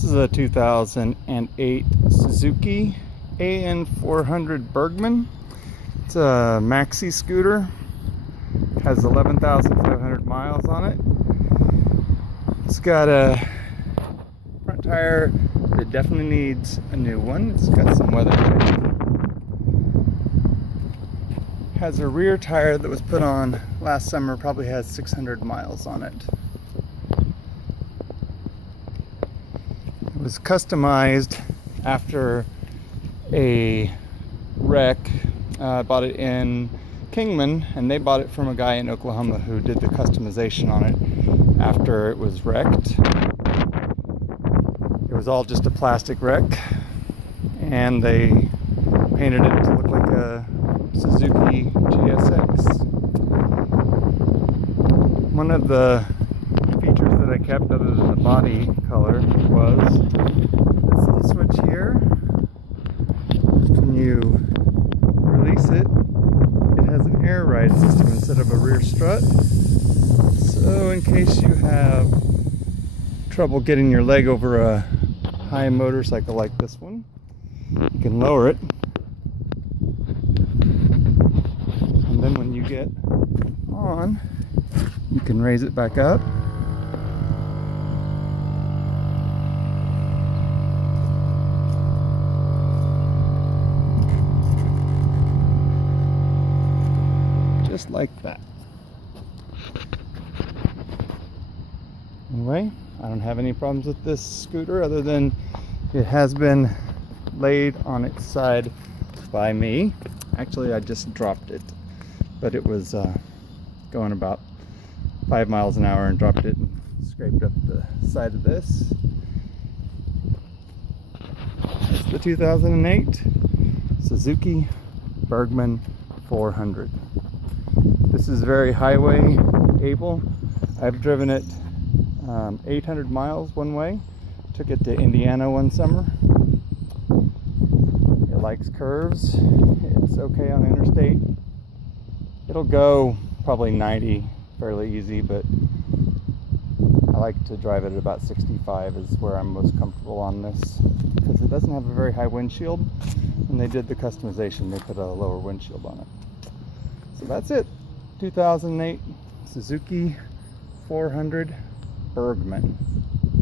This is a 2008 Suzuki AN400 Burgman. It's a maxi scooter. It has 11,500 miles on it. It's got a front tire that definitely needs a new one. It's got some weather damage. Has a rear tire that was put on last summer, probably has 600 miles on it. It was customized after a wreck. I bought it in Kingman, and they bought it from a guy in Oklahoma who did the customization on it after it was wrecked. It was all just a plastic wreck, and they painted it to look like a Suzuki GSX. One of the features that I kept other than the body color was this little switch here. When you release it, it has an air ride system instead of a rear strut. So in case you have trouble getting your leg over a high motorcycle like this one, you can lower it. And then when you get on, you can raise it back up. Just like that. Anyway, I don't have any problems with this scooter other than it has been laid on its side by me. Actually, I just dropped it, but it was going about 5 miles an hour and dropped it and scraped up the side of this. It's the 2008 Suzuki Burgman 400. This is very highway able. I've driven it 800 miles one way. Took it to Indiana one summer. It likes curves. It's okay on interstate. It'll go probably 90 fairly easy, but I like to drive it at about 65 is where I'm most comfortable on this, because it doesn't have a very high windshield. When they did the customization, they put a lower windshield on it. So that's it. 2008 Suzuki 400 Burgman.